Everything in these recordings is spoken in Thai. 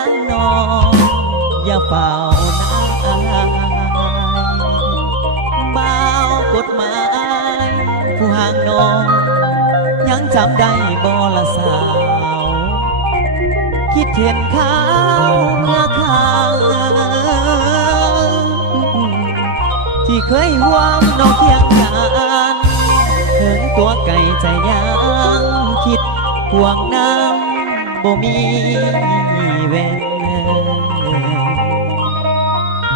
นั่งนอนอย่าเฝ้านาบ่าวกฎหมายผู้ห่างนอนยังจำได้บ่ละสาวคิดเห็นเขาเมื่อข้างที่เคยห่วงน้องเคียงกันถึงตัวไก่ใจยังคิดห่วงน้ำบ่มีแวว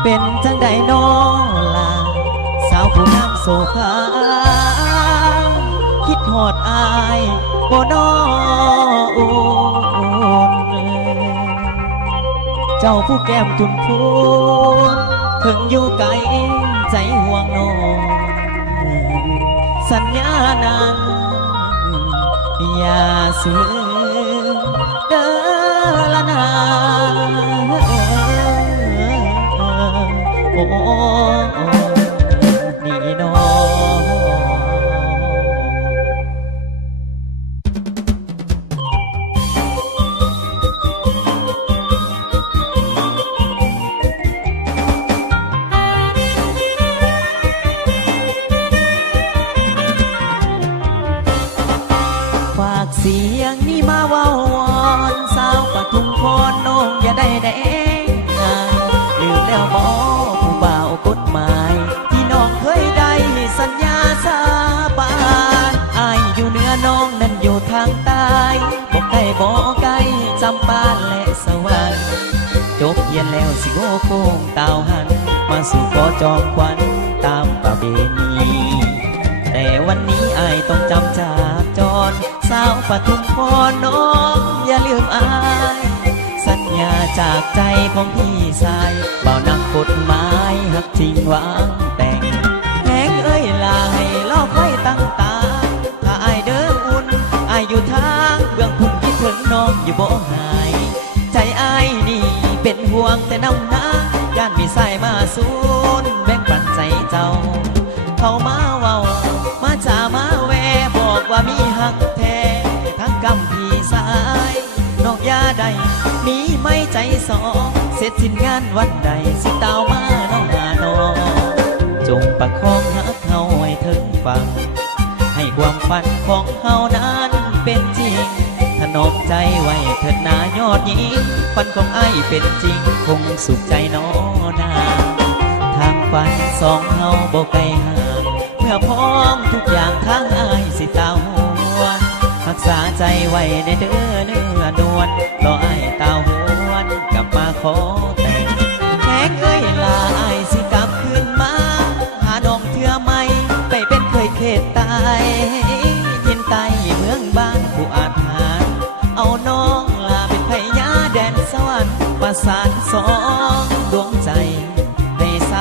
เป็นจังใดน้อล่ะสาวผู้งามโสภาคิดหอดอายบ่น้ออุ่นเจ้าผู้แก้มจุนพูนถึงอยู่ไกลใจห่วงน้องสัญญานั้นอย่าสืบเด้อละนาโอ้นี่น้องฝากเสียงนี้มาว่าวอนสาวปทุมพรน้องอย่าได้แดงลืมแล้วบ่ผู้บ่าวกฎหมายที่น้องเคยได้สัญญาสาบานอายอยู่เหนือน้องนั้นอยู่ทางใต้บอกใกล้บอกไกลจำปาและสวรรค์จบเรียนแล้วสิโง่โค้งเต่าหันมาสู่ขอจองควันตามประเพณีแต่วันนี้อายต้องจำจากจรสาวปทุมพรน้องอย่าลืมอายสัญญาจากใจของพี่ชายเบานักกฎหมายหักจริงหวังแต่งแหงเอ้ยลาให้ลอกไว้ตั้งตาถ้าอายเด้ออุ่นอายอยู่ทางเบื้องพุ่งคิดถึงน้องอยู่บ่หายใจอายนี่เป็นห่วงแต่น้ำหน้าย่านมีสายมาสูนแบ่งปันใจเจ้าเขามาเว้ามาจ่ามาแวบอกว่ามีหักแท้ทั้งกำพี่สายนอกยาใดมีไม่ใจสองเสร็จสิ้นงานวันใดสิเต้ามาน้องหาน้องจงประคองหักเฮาให้ถึงฟังให้ความฝันของเฮานั้นเป็นจริงถนอมใจไว้เถิดนายอดหญิงฝันของไอ้เป็นจริงคงสุขใจน้อนาทางฝันสองเฮาบ่ไกลห่างเมื่อพร้อมทุกอย่างทางอ้ายสิเต้าหวนรักษาใจไว้ในเด้อเนื้อนวลรออ้ายเต้าหวนกลับมาขอแต่งแขกเอ้ยลาอ้ายสิกลับคืนมาหาน้องเทื่อไม่ไปเป็นเคยเขตตายยินไตเมืองบ้านผู้อาจหารเอาน้องลาเป็นพญาแดนสวรรค์ประสานสองดวงใจได้ส